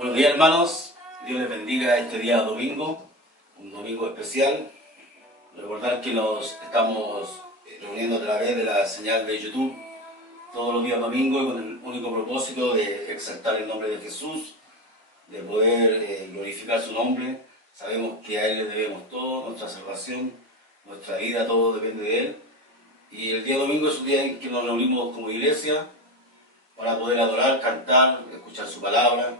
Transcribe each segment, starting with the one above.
Buenos días, hermanos. Dios les bendiga este día domingo, un domingo especial. Recordar que nos estamos reuniendo a través de la señal de YouTube todos los días domingos con el único propósito de exaltar el nombre de Jesús, de poder glorificar su nombre. Sabemos que a Él le debemos todo, nuestra salvación, nuestra vida, todo depende de Él. Y el día domingo es un día en que nos reunimos como iglesia para poder adorar, cantar, escuchar su palabra.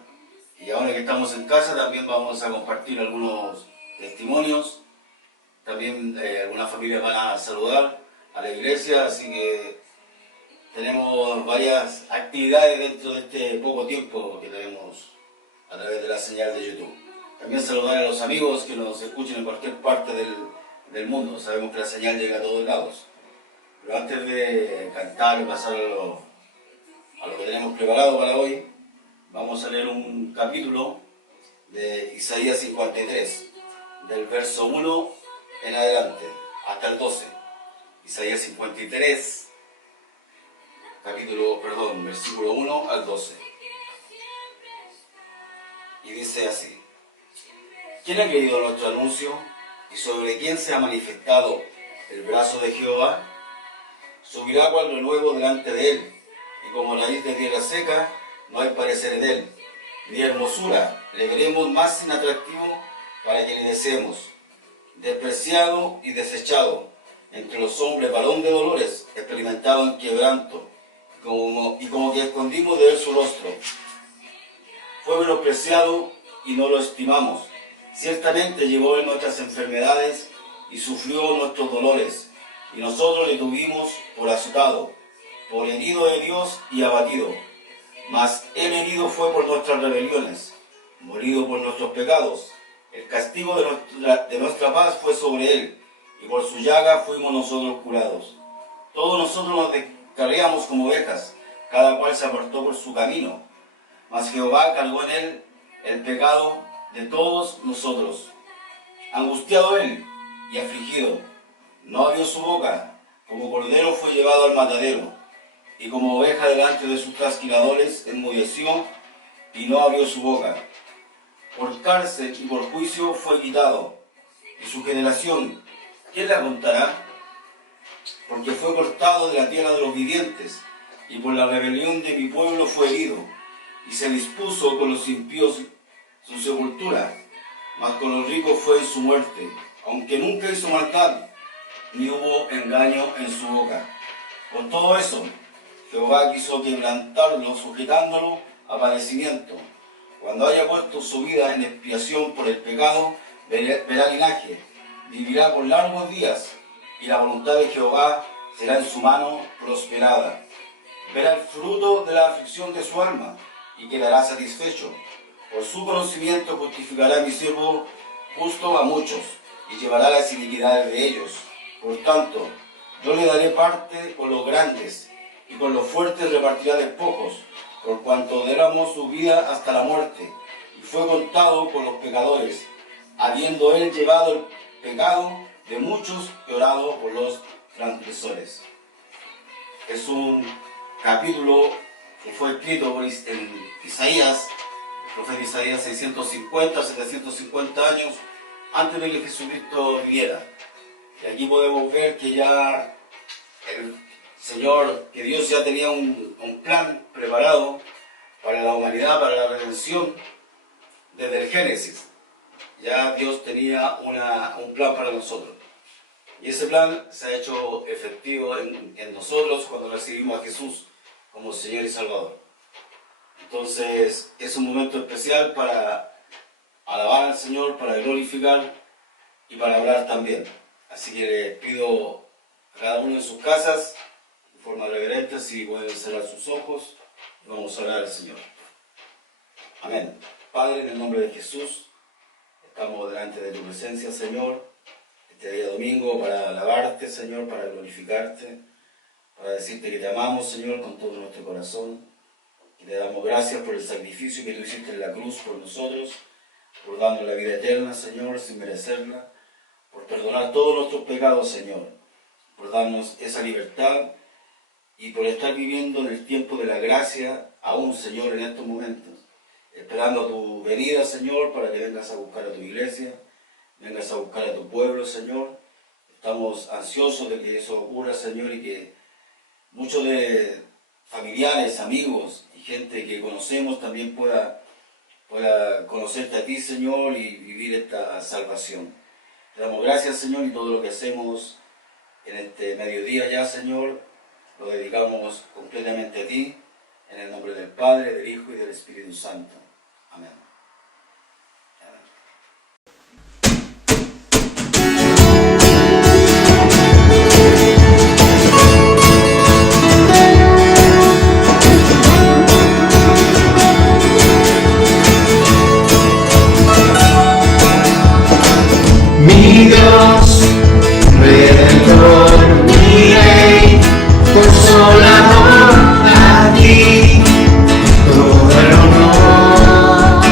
Y ahora que estamos en casa también vamos a compartir algunos testimonios. También algunas familias van a saludar a la iglesia, así que tenemos varias actividades dentro de este poco tiempo que tenemos a través de la señal de YouTube. También saludar a los amigos que nos escuchen en cualquier parte del mundo. Sabemos que la señal llega a todos lados. Pero antes de cantar y pasar a lo que tenemos preparado para hoy, vamos a leer un capítulo de Isaías 53, del verso 1 en adelante, hasta el 12. Isaías 53, versículo 1 al 12. Y dice así: ¿Quién ha creído nuestro anuncio? ¿Y sobre quién se ha manifestado el brazo de Jehová? Subirá cual renuevo delante de él, y como raíz de tierra seca, no hay parecer en él, ni hermosura le veremos más sin atractivo para que le deseemos. Despreciado y desechado entre los hombres, varón de dolores, experimentado en quebranto, y como que escondimos de él su rostro. Fue menospreciado y no lo estimamos. Ciertamente llevó él nuestras enfermedades y sufrió nuestros dolores, y nosotros le tuvimos por azotado, por herido de Dios y abatido. Mas él herido fue por nuestras rebeliones, molido por nuestros pecados. El castigo de nuestra paz fue sobre él, y por su llaga fuimos nosotros curados. Todos nosotros nos descarriamos como ovejas, cada cual se apartó por su camino. Mas Jehová cargó en él el pecado de todos nosotros. Angustiado él y afligido, no abrió su boca, como cordero fue llevado al matadero, y como oveja delante de sus trasquiladores enmudeció y no abrió su boca. Por cárcel y por juicio fue quitado, y su generación, ¿quién la contará? Porque fue cortado de la tierra de los vivientes, y por la rebelión de mi pueblo fue herido, y se dispuso con los impíos su sepultura, mas con los ricos fue su muerte, aunque nunca hizo maldad, ni hubo engaño en su boca. Por todo eso, Jehová quiso quebrantarlo, sujetándolo a padecimiento. Cuando haya puesto su vida en expiación por el pecado, verá linaje, vivirá por largos días, y la voluntad de Jehová será en su mano prosperada. Verá el fruto de la aflicción de su alma, y quedará satisfecho. Por su conocimiento justificará mi siervo justo a muchos, y llevará las iniquidades de ellos. Por tanto, yo le daré parte con los grandes, y con los fuertes repartirá despojos, por cuanto derramó su vida hasta la muerte, y fue contado con los pecadores, habiendo él llevado el pecado de muchos y orado por los transgresores. Es un capítulo que fue escrito por Isaías, el profeta Isaías, 650, 750 años antes de que Jesucristo viviera. Y aquí podemos ver que ya el Señor, que Dios ya tenía un plan preparado para la humanidad, para la redención, desde el Génesis. Ya Dios tenía un plan para nosotros. Y ese plan se ha hecho efectivo en nosotros cuando recibimos a Jesús como Señor y Salvador. Entonces es un momento especial para alabar al Señor, para glorificar y para hablar también. Así que les pido a cada uno en sus casas, de forma reverente, si pueden cerrar sus ojos, y vamos a orar al Señor. Amén. Padre, en el nombre de Jesús, estamos delante de tu presencia, Señor, este día domingo, para alabarte, Señor, para glorificarte, para decirte que te amamos, Señor, con todo nuestro corazón, y te damos gracias por el sacrificio que tú hiciste en la cruz por nosotros, por darnos la vida eterna, Señor, sin merecerla, por perdonar todos nuestros pecados, Señor, por darnos esa libertad y por estar viviendo en el tiempo de la gracia, aún, Señor, en estos momentos. esperando tu venida, Señor, para que vengas a buscar a tu iglesia, vengas a buscar a tu pueblo, Señor. Estamos ansiosos de que eso ocurra, Señor, y que muchos de familiares, amigos y gente que conocemos también pueda conocerte a ti, Señor, y vivir esta salvación. Te damos gracias, Señor, y todo lo que hacemos en este mediodía ya, Señor, lo dedicamos completamente a ti, en el nombre del Padre, del Hijo y del Espíritu Santo. Amén. Mi Dios, Redentor, mi Rey, Consolador, a ti todo el honor.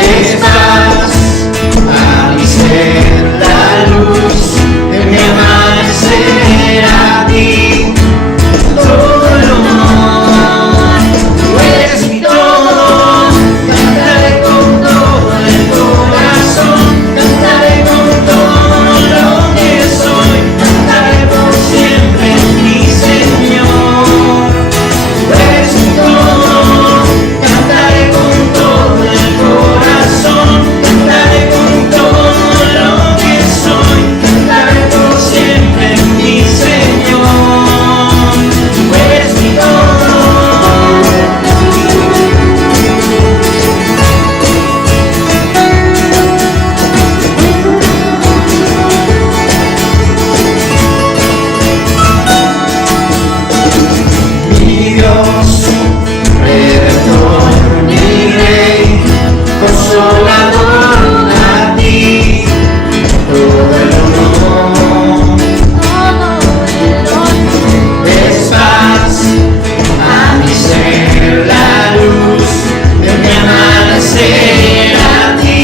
Estás a mi ser, la luz de mi amanecer, a ti todo el honor. Tú eres mi todo, cantaré con todo el corazón, cantaré con todo lo que soy, cantaré por siempre mi Señor. Tú eres mi todo, cantaré con todo el corazón, cantaré con todo lo que soy, cantaré por siempre mi Señor. Tú eres mi todo. Mi Dios, Redentor, mi Rey, Consolador, a ti todo el honor. Estás a mi ser, la luz de mi amanecer, a ti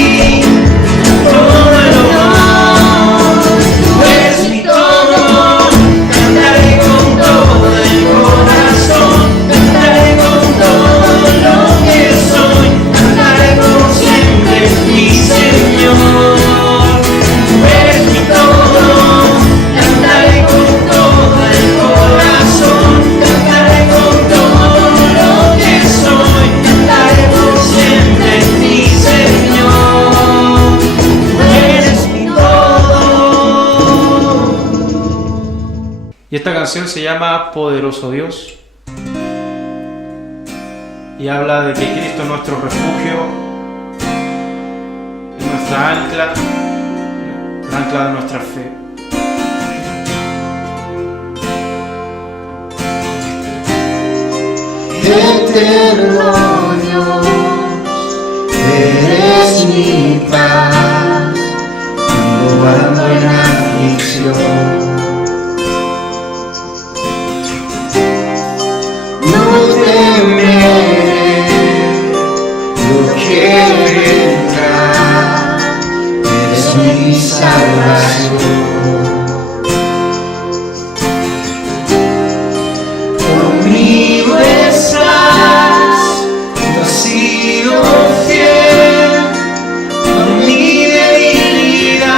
todo el honor. Tú eres mi todo, cantaré con todo el corazón, cantaré con todo lo que soy, cantaré por siempre mi Señor. Tú eres mi todo, cantaré con todo el corazón, cantaré con todo lo que soy, cantaré por siempre mi Señor. Tú eres mi todo. Y esta canción se llama Poderoso Dios y habla de que Cristo es nuestro refugio, es nuestra ancla, el ancla de nuestra fe. Eterno Dios, eres mi paz, cuando ando en aflicción. No temeré lo que vendrá, eres mi salvación. Conmigo estás, tú has sido fiel, con mi debilidad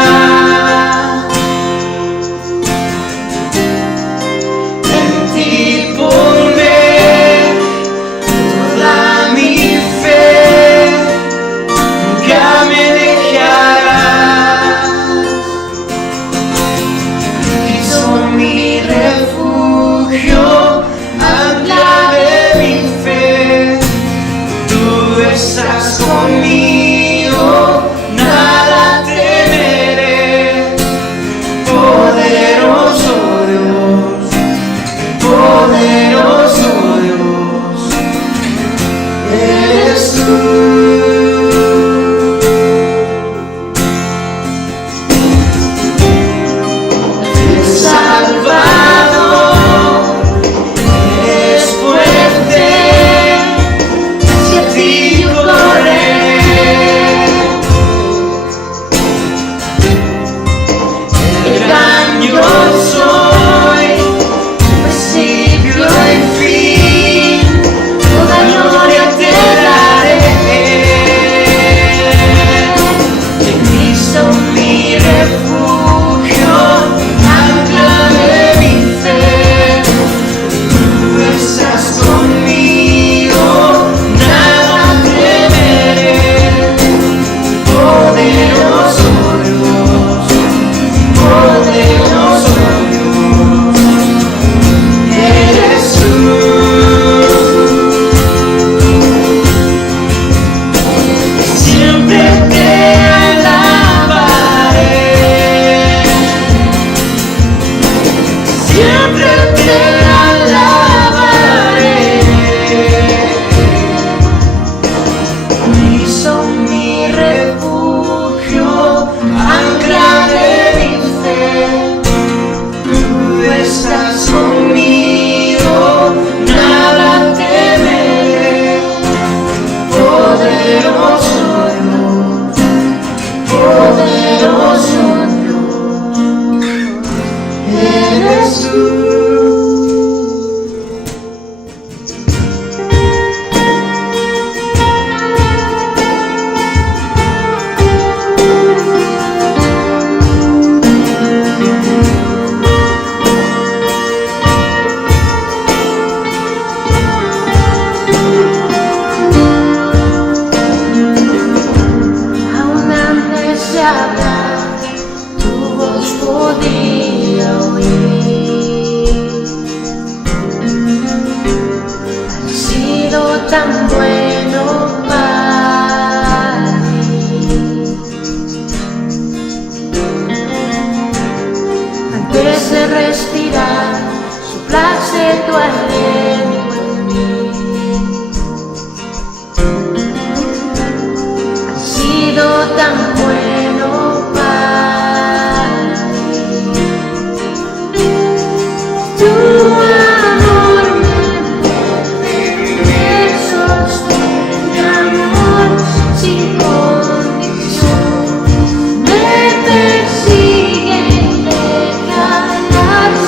podía oír. Has sido tan bueno para mí. Antes de respirar, soplaste tu aliento en mí. Has sido tan bueno para mí. Tu amor me sostiene, amor sin condición. Me persigue desde las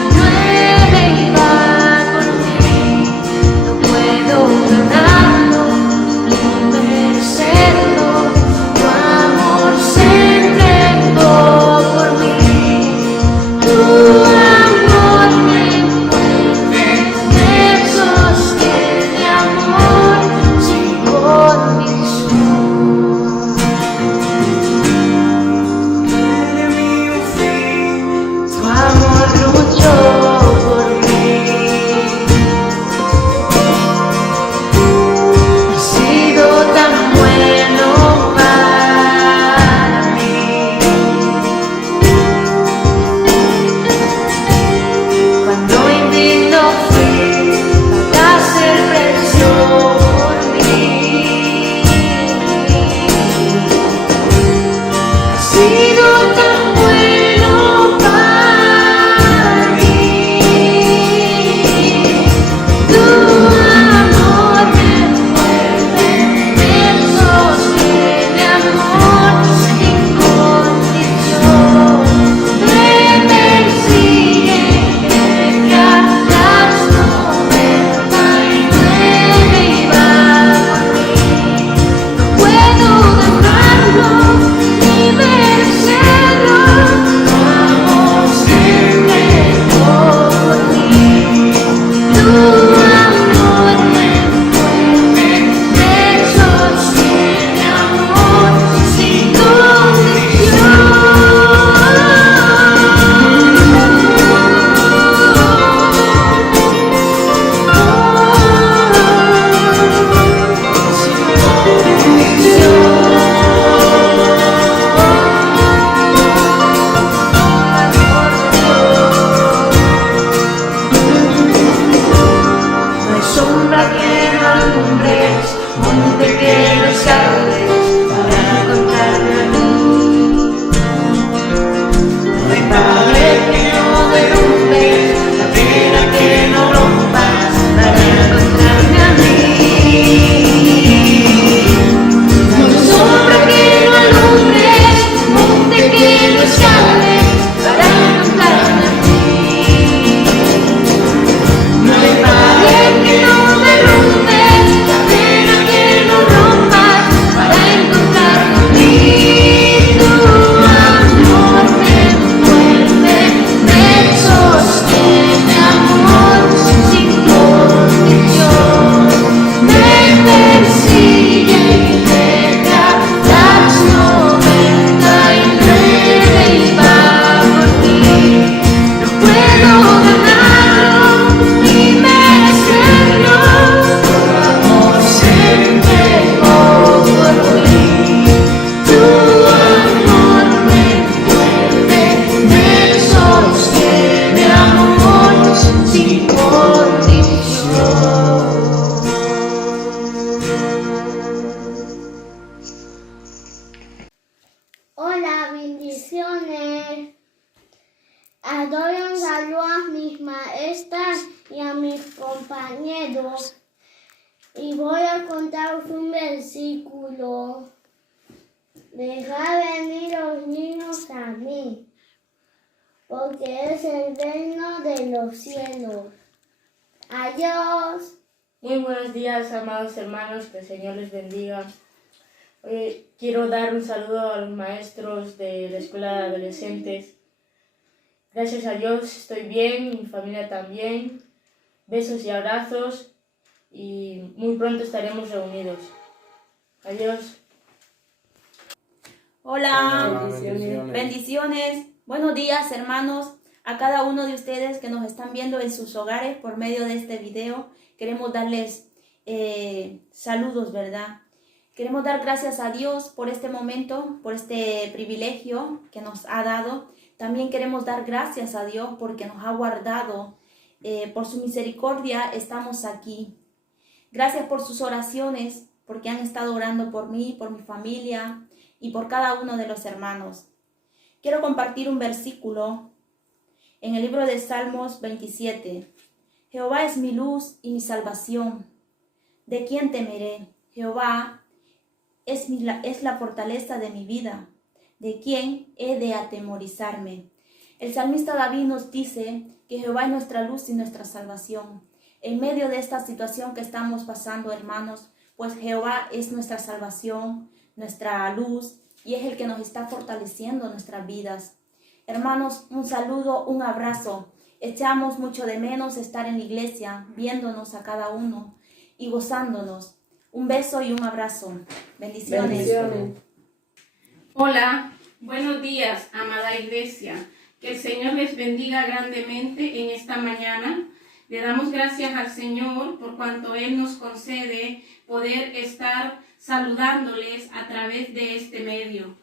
99 y va por mí. No puedo ganarlo ni merecerlo. Tu amor se entregó por mí. Tu amor me envuelve, me sostiene, amor sin condición. Tu amor luchó por mí. Has sido tan bueno para mí. Cuando indigno fui, pagaste el precio por mí. Has sido tan bueno para mí. Tu amor me envuelve, me sostiene, amor sin condición. Me persigue desde las 99 y va por mí. No puedo ganarlo ni merecerlo. Tu amor se entregó por mí. Tu amor me envuelve, me sostiene, amor sin No hay sombra que no alumbres, monte que no escales para encontrarme a mí. No hay pared que no derrumbes, cadena que no rompas para encontrarme a mí. No hay sombra que no alumbres, monte que no escales para encontrarme a mí. No hay pared que no derrumbes, cadena que no rompas para encontrarme a mí. Tu amor me envuelve, me sostiene, amor sin condición. Me persigue desde las 99 y va por mí. No puedo ganarlo ni merecerlo. Tu amor se entregó por mí. Tu amor me envuelve, me sostiene, amor sin condición. Hola, bendiciones. Doy un saludo a mis maestras y a mis compañeros. Y voy a contaros un versículo. Dejad venir los niños a mí, porque es el reino de los cielos. Adiós. Muy buenos días, amados hermanos, que el Señor les bendiga. Quiero dar un saludo a los maestros de la Escuela de Adolescentes. Gracias a Dios estoy bien, mi familia también. Besos y abrazos y muy pronto estaremos reunidos. Adiós. Hola, Bendiciones. Bendiciones. Buenos días, hermanos, a cada uno de ustedes que nos están viendo en sus hogares por medio de este video. Queremos darles saludos, ¿verdad? Queremos dar gracias a Dios por este momento, por este privilegio que nos ha dado. También queremos dar gracias a Dios porque nos ha guardado. Por su misericordia estamos aquí. Gracias por sus oraciones, porque han estado orando por mí, por mi familia y por cada uno de los hermanos. Quiero compartir un versículo en el libro de Salmos 27. Jehová es mi luz y mi salvación. ¿De quién temeré? Jehová es la fortaleza de mi vida. ¿De quién he de atemorizarme? El salmista David nos dice que Jehová es nuestra luz y nuestra salvación. En medio de esta situación que estamos pasando, hermanos, pues Jehová es nuestra salvación, nuestra luz, y es el que nos está fortaleciendo nuestras vidas. Hermanos, un saludo, un abrazo. Echamos mucho de menos estar en la iglesia, viéndonos a cada uno y gozándonos. Un beso y un abrazo. Bendiciones. Hola, buenos días, amada iglesia. Que el Señor les bendiga grandemente en esta mañana. Le damos gracias al Señor por cuanto Él nos concede poder estar saludándoles a través de este medio.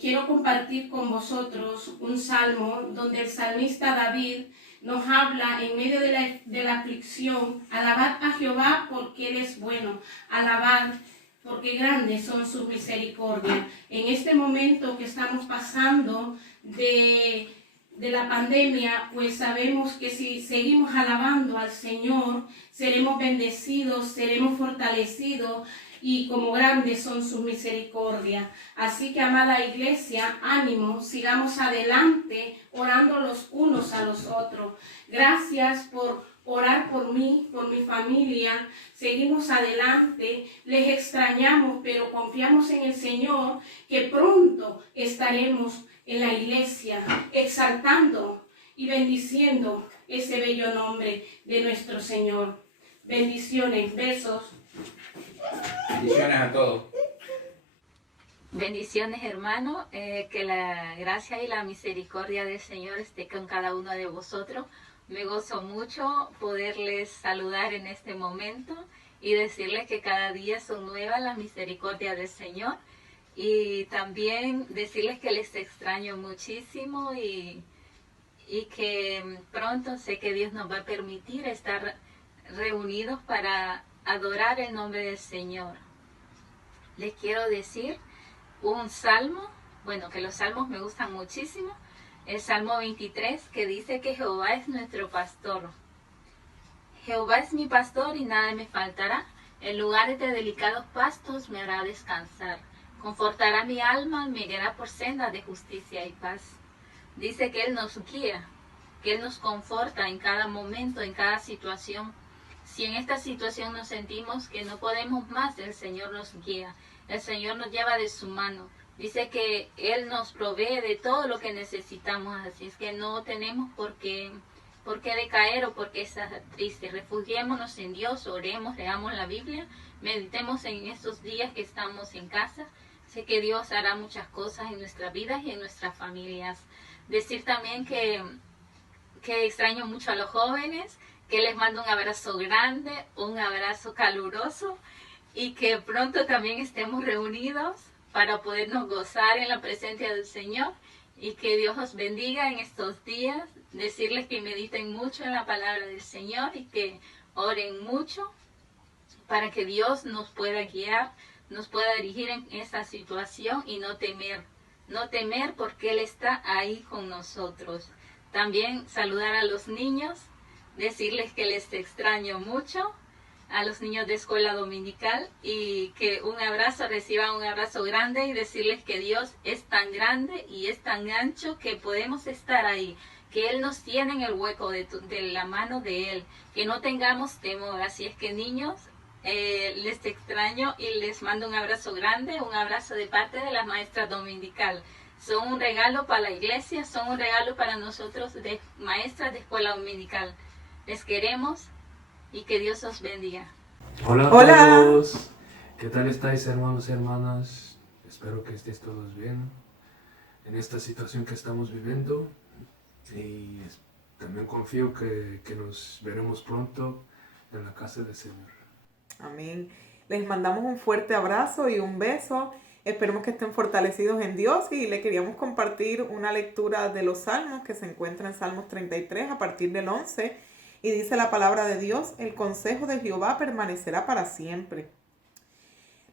Quiero compartir con vosotros un salmo donde el salmista David nos habla en medio de la aflicción. Alabad a Jehová porque Él es bueno. Alabad porque grandes son sus misericordias. En este momento que estamos pasando de la pandemia, pues sabemos que si seguimos alabando al Señor, seremos bendecidos, seremos fortalecidos, y como grandes son sus misericordias. Así que, amada iglesia, ánimo, sigamos adelante, orando los unos a los otros. Gracias por orar por mí, por mi familia. Seguimos adelante, les extrañamos, pero confiamos en el Señor, que pronto estaremos en la iglesia, exaltando y bendiciendo ese bello nombre de nuestro Señor. Bendiciones, besos. Bendiciones a todos. Bendiciones, hermano, que la gracia y la misericordia del Señor esté con cada uno de vosotros. Me gozo mucho poderles saludar en este momento y decirles que cada día son nuevas las misericordias del Señor, y también decirles que les extraño muchísimo y que pronto sé que Dios nos va a permitir estar reunidos para adorar el nombre del Señor. Les quiero decir un salmo, bueno, que los salmos me gustan muchísimo, el Salmo 23, que dice que Jehová es nuestro pastor. Jehová es mi pastor y nada me faltará. En lugares de delicados pastos me hará descansar. Confortará mi alma y me guiará por sendas de justicia y paz. Dice que Él nos guía, que Él nos conforta en cada momento, en cada situación. Si en esta situación nos sentimos que no podemos más, el Señor nos guía. El Señor nos lleva de su mano. Dice que Él nos provee de todo lo que necesitamos. Así es que no tenemos por qué decaer o por qué estar tristes. Refugiémonos en Dios, oremos, leamos la Biblia, meditemos en estos días que estamos en casa. Sé que Dios hará muchas cosas en nuestras vidas y en nuestras familias. Decir también que extraño mucho a los jóvenes, que les mando un abrazo grande, un abrazo caluroso, y que pronto también estemos reunidos para podernos gozar en la presencia del Señor, y que Dios os bendiga en estos días. Decirles que mediten mucho en la palabra del Señor y que oren mucho para que Dios nos pueda guiar, nos pueda dirigir en esta situación y no temer porque Él está ahí con nosotros. También saludar a los niños, decirles que les extraño mucho, a los niños de escuela dominical, y que reciban un abrazo grande, y decirles que Dios es tan grande y es tan ancho que podemos estar ahí, que Él nos tiene en el hueco de la mano de Él, que no tengamos temor. Así es que, niños, les extraño y les mando un abrazo grande, un abrazo de parte de las maestras dominical. Son un regalo para la iglesia, son un regalo para nosotros, de maestras de escuela dominical. Les queremos y que Dios os bendiga. Hola a todos. ¿Qué tal estáis, hermanos y hermanas? Espero que estéis todos bien. en esta situación que estamos viviendo y también confío que nos veremos pronto en la casa del Señor. Amén. Les mandamos un fuerte abrazo y un beso. Esperemos que estén fortalecidos en Dios y le queríamos compartir una lectura de los Salmos que se encuentra en Salmos 33 a partir del 11 y dice la palabra de Dios: el consejo de Jehová permanecerá para siempre,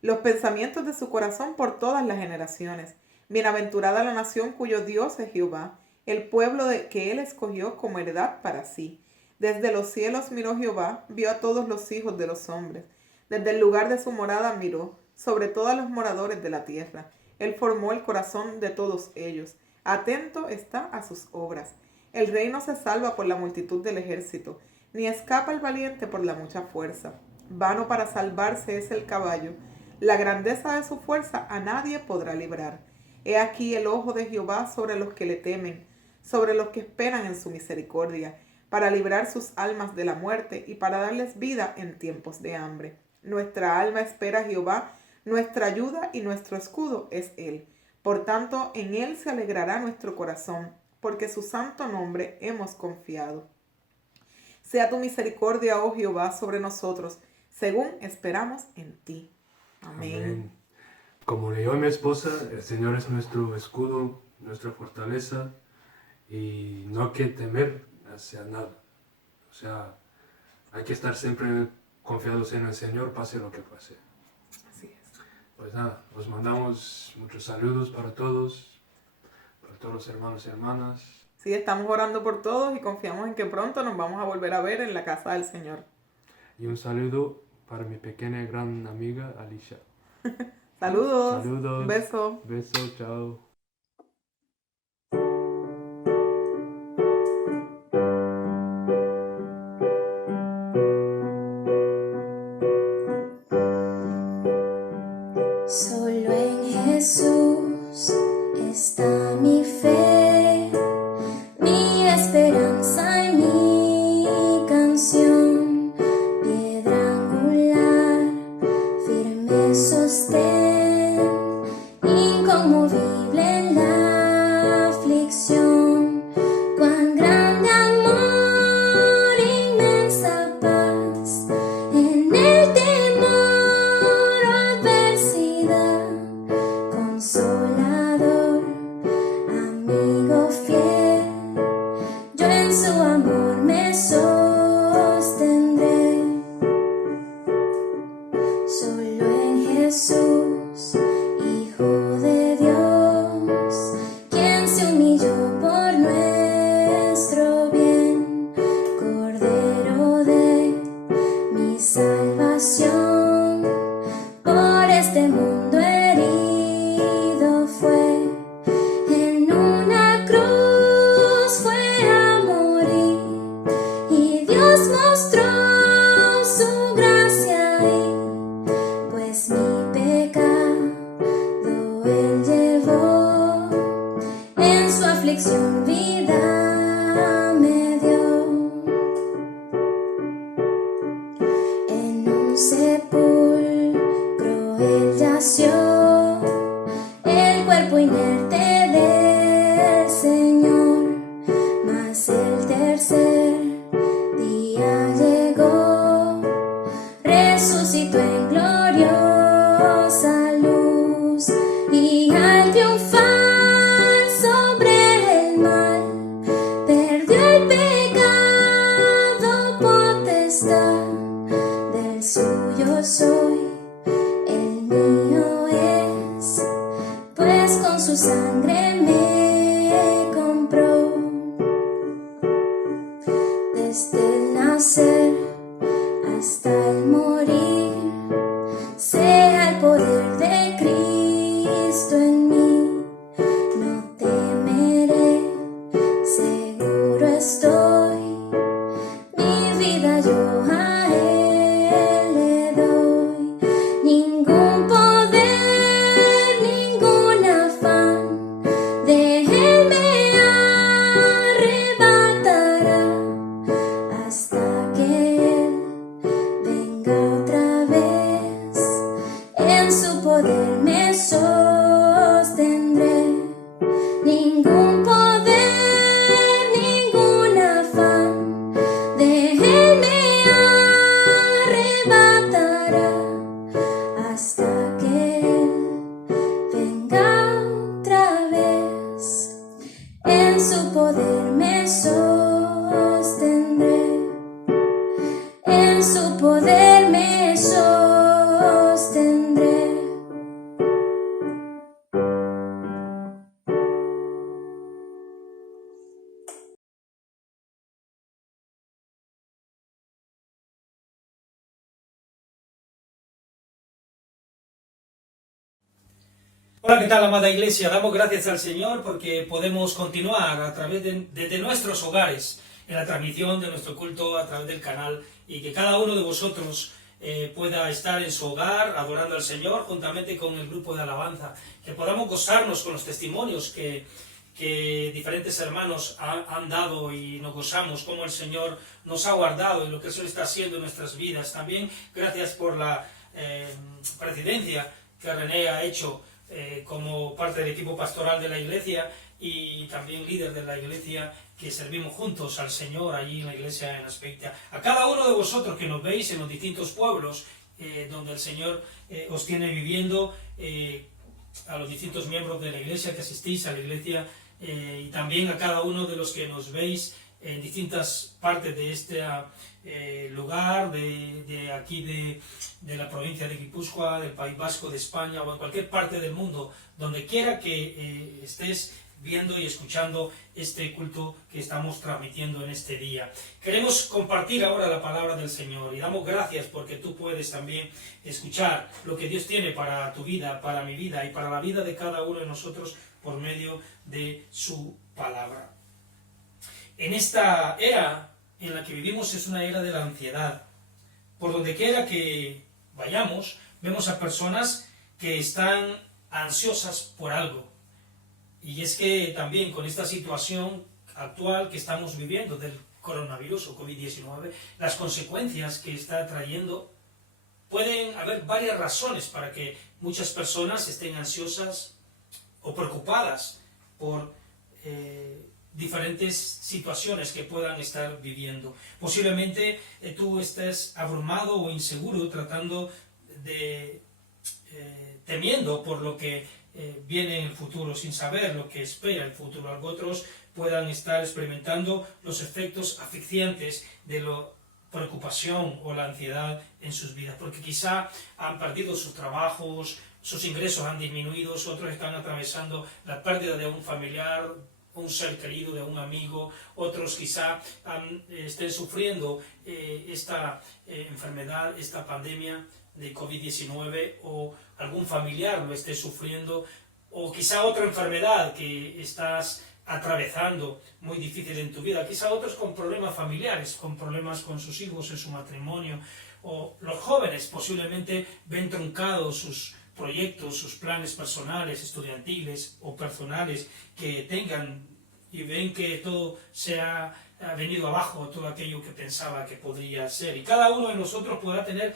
los pensamientos de su corazón por todas las generaciones. Bienaventurada la nación cuyo Dios es Jehová, el pueblo que él escogió como heredad para sí. Desde los cielos miró Jehová, vio a todos los hijos de los hombres. Desde el lugar de su morada miró sobre todos los moradores de la tierra. Él formó el corazón de todos ellos. Atento está a sus obras. El rey no se salva por la multitud del ejército, ni escapa el valiente por la mucha fuerza. Vano para salvarse es el caballo. La grandeza de su fuerza a nadie podrá librar. He aquí el ojo de Jehová sobre los que le temen, sobre los que esperan en su misericordia, para librar sus almas de la muerte y para darles vida en tiempos de hambre. Nuestra alma espera a Jehová, nuestra ayuda y nuestro escudo es Él. Por tanto, en Él se alegrará nuestro corazón, porque su santo nombre hemos confiado. Sea tu misericordia, oh Jehová, sobre nosotros, según esperamos en ti. Amén. Amén. Como leyó mi esposa, el Señor es nuestro escudo, nuestra fortaleza, y no hay que temer hacia nada. O sea, hay que estar siempre confiados en el Señor, pase lo que pase. Así es. Pues nada, os mandamos muchos saludos para todos los hermanos y hermanas. Sí, estamos orando por todos y confiamos en que pronto nos vamos a volver a ver en la casa del Señor. Y un saludo para mi pequeña y gran amiga Alicia. Saludos. Saludos. Un beso. Beso, chao. Solo en Jesús está mi fe, mi esperanza y mi canción, piedra angular, firme sostén, inconmovible en la aflicción. Cuán grande amor, inmensa paz, en el temor o adversidad, consolador, amigo fiel, yo en su amor me sostendré. Solo en Jesús, Hijo de Dios, quien se humilló por nuestro bien, Cordero de mi salvación, por este mundo herido fue, en una cruz fue a morir, y Dios mostró su gracia ahí, pues mi pecado Él llevó, en su aflicción vida me dio. En un sepulcro Él yació, el cuerpo inerte del Señor, mas el tercer día llegó, resucitó en gloriosa luz, y al triunfar sobre el mal, perdió el pecado potestad. Del suyo soy, el mío es, pues con su sangre me compró. Desde el nacer hasta el morir, sea el poder de Cristo en mí, no temeré, seguro estoy, mi vida yo a Él le doy. Ningún poder, ningún afán ningún poder, ningún afán de Él me arrebatará hasta que Él venga otra vez. En su poder me sostendré, en su poder me sostendré. Hola, ¿qué tal, amada iglesia? Damos gracias al Señor porque podemos continuar a través desde nuestros hogares en la transmisión de nuestro culto a través del canal, y que cada uno de vosotros pueda estar en su hogar adorando al Señor juntamente con el grupo de alabanza, que podamos gozarnos con los testimonios que diferentes hermanos han dado, y nos gozamos como el Señor nos ha guardado y lo que el Señor está haciendo en nuestras vidas. También gracias por la presidencia que René ha hecho como parte del equipo pastoral de la iglesia, y también líder de la iglesia, que servimos juntos al Señor allí en la iglesia en Azpeitia. A cada uno de vosotros que nos veis en los distintos pueblos donde el Señor os tiene viviendo, a los distintos miembros de la iglesia que asistís a la iglesia, y también a cada uno de los que nos veis en distintas partes de este lugar, de aquí de la provincia de Guipúzcoa, del País Vasco, de España, o en cualquier parte del mundo, donde quiera que estés viendo y escuchando este culto que estamos transmitiendo en este día. Queremos compartir ahora la palabra del Señor, y damos gracias porque tú puedes también escuchar lo que Dios tiene para tu vida, para mi vida y para la vida de cada uno de nosotros por medio de su palabra. En esta era en la que vivimos es una era de la ansiedad. Por donde quiera que vayamos, vemos a personas que están ansiosas por algo. Y es que también con esta situación actual que estamos viviendo del coronavirus o COVID-19, las consecuencias que está trayendo, pueden haber varias razones para que muchas personas estén ansiosas o preocupadas por diferentes situaciones que puedan estar viviendo. Posiblemente tú estés abrumado o inseguro, tratando de temiendo por lo que viene en el futuro, sin saber lo que espera el futuro. Otros puedan estar experimentando los efectos asfixiantes de la preocupación o la ansiedad en sus vidas, porque quizá han perdido sus trabajos, sus ingresos han disminuido, otros están atravesando la pérdida de un familiar, un ser querido, de un amigo, otros quizá estén sufriendo esta enfermedad, esta pandemia de COVID-19, o algún familiar lo esté sufriendo, o quizá otra enfermedad que estás atravesando muy difícil en tu vida, quizá otros con problemas familiares, con problemas con sus hijos, en su matrimonio, o los jóvenes posiblemente ven truncados sus proyectos, sus planes personales, estudiantiles o personales que tengan, y ven que todo se ha venido abajo, todo aquello que pensaba que podría ser. Y cada uno de nosotros podrá tener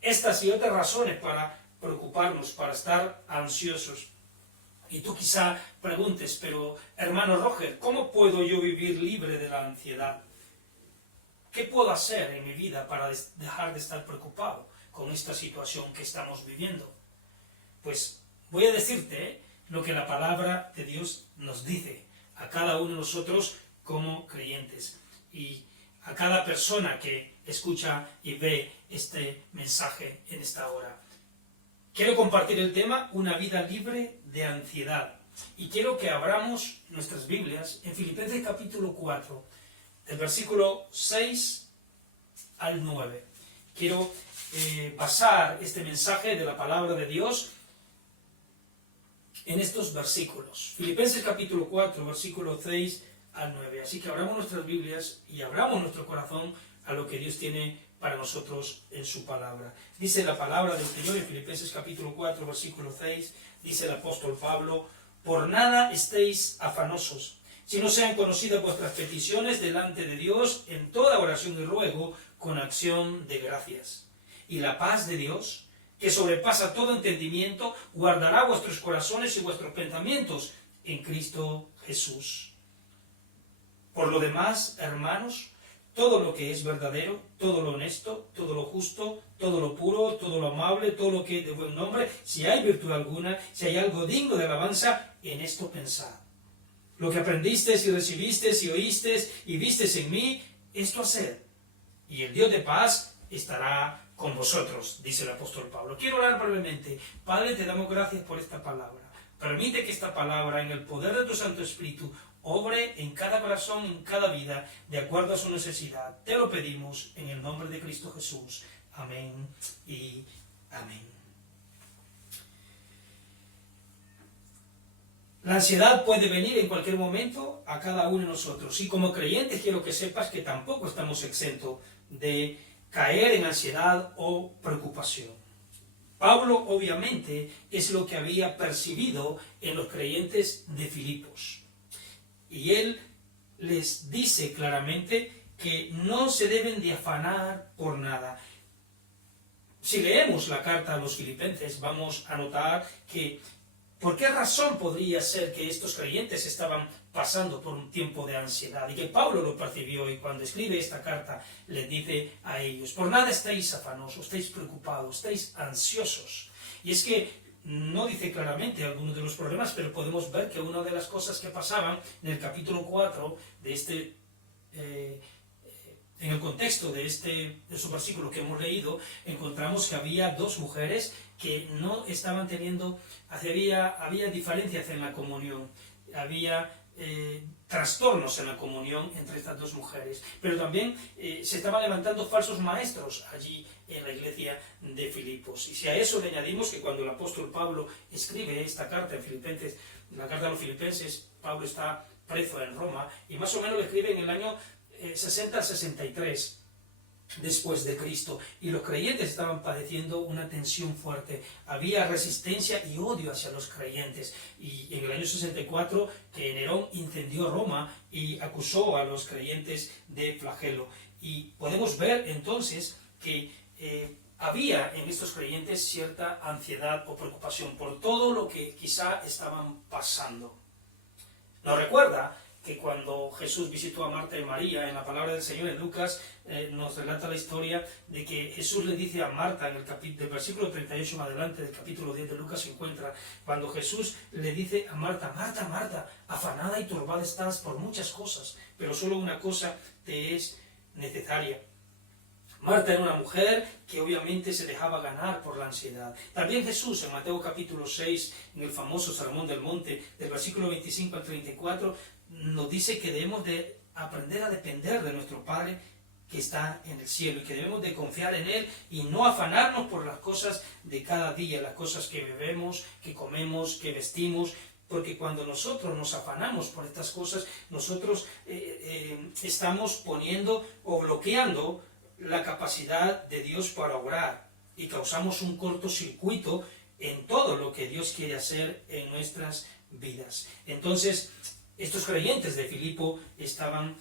estas y otras razones para preocuparnos, para estar ansiosos. Y tú quizá preguntes, pero hermano Roger, ¿cómo puedo yo vivir libre de la ansiedad? ¿Qué puedo hacer en mi vida para dejar de estar preocupado con esta situación que estamos viviendo? Pues voy a decirte lo que la palabra de Dios nos dice a cada uno de nosotros como creyentes, y a cada persona que escucha y ve este mensaje en esta hora. Quiero compartir el tema, una vida libre de ansiedad, y quiero que abramos nuestras Biblias en Filipenses capítulo 4, del versículo 6 al 9. Quiero pasar este mensaje de la palabra de Dios en estos versículos. Filipenses capítulo 4, versículo 6 al 9. Así que abramos nuestras Biblias y abramos nuestro corazón a lo que Dios tiene para nosotros en su palabra. Dice la palabra del Señor en Filipenses capítulo 4, versículo 6, dice el apóstol Pablo: por nada estéis afanosos, si no sean conocidas vuestras peticiones delante de Dios en toda oración y ruego con acción de gracias. Y la paz de Dios, que sobrepasa todo entendimiento, guardará vuestros corazones y vuestros pensamientos en Cristo Jesús. Por lo demás, hermanos, todo lo que es verdadero, todo lo honesto, todo lo justo, todo lo puro, todo lo amable, todo lo que es de buen nombre, si hay virtud alguna, si hay algo digno de alabanza, en esto pensad. Lo que aprendisteis y recibisteis y oísteis y visteis en mí, esto haced, y el Dios de paz estará con vosotros, dice el apóstol Pablo. Quiero orar brevemente. Padre, te damos gracias por esta palabra. Permite que esta palabra, en el poder de tu Santo Espíritu, obre en cada corazón, en cada vida, de acuerdo a su necesidad. Te lo pedimos en el nombre de Cristo Jesús. Amén y amén. La ansiedad puede venir en cualquier momento a cada uno de nosotros. Y como creyentes quiero que sepas que tampoco estamos exentos de caer en ansiedad o preocupación. Pablo obviamente es lo que había percibido en los creyentes de Filipos. Y él les dice claramente que no se deben de afanar por nada. Si leemos la carta a los filipenses, vamos a notar que ¿por qué razón podría ser que estos creyentes estaban pasando por un tiempo de ansiedad? Y que Pablo lo percibió, y cuando escribe esta carta les dice a ellos: por nada estáis afanosos, estáis preocupados, estáis ansiosos. Y es que no dice claramente algunos de los problemas, pero podemos ver que una de las cosas que pasaban en el capítulo 4 de en el contexto de su versículo que hemos leído, encontramos que había dos mujeres que no estaban teniendo, había diferencias en la comunión, había trastornos en la comunión entre estas dos mujeres, pero también se estaban levantando falsos maestros allí en la iglesia de Filipos. Y si a eso le añadimos que cuando el apóstol Pablo escribe esta carta en Filipenses, la carta a los filipenses, Pablo está preso en Roma, y más o menos lo escribe en el año 60-63 después de Cristo, y los creyentes estaban padeciendo una tensión fuerte, había resistencia y odio hacia los creyentes, y en el año 64 que Nerón incendió Roma y acusó a los creyentes de flagelo, y podemos ver entonces que había en estos creyentes cierta ansiedad o preocupación por todo lo que quizá estaban pasando. Nos recuerda que cuando Jesús visitó a Marta y María, en la palabra del Señor en Lucas, nos relata la historia de que Jesús le dice a Marta, en del versículo 38 en adelante del capítulo 10 de Lucas se encuentra, cuando Jesús le dice a Marta: Marta, Marta, afanada y turbada estás por muchas cosas, pero solo una cosa te es necesaria. Marta era una mujer que obviamente se dejaba ganar por la ansiedad. También Jesús en Mateo capítulo 6, en el famoso Sermón del Monte, del versículo 25 al 34, nos dice que debemos de aprender a depender de nuestro Padre que está en el cielo, y que debemos de confiar en Él y no afanarnos por las cosas de cada día, las cosas que bebemos, que comemos, que vestimos, porque cuando nosotros nos afanamos por estas cosas, nosotros estamos poniendo o bloqueando la capacidad de Dios para obrar, y causamos un cortocircuito en todo lo que Dios quiere hacer en nuestras vidas. Entonces, estos creyentes de Filipo estaban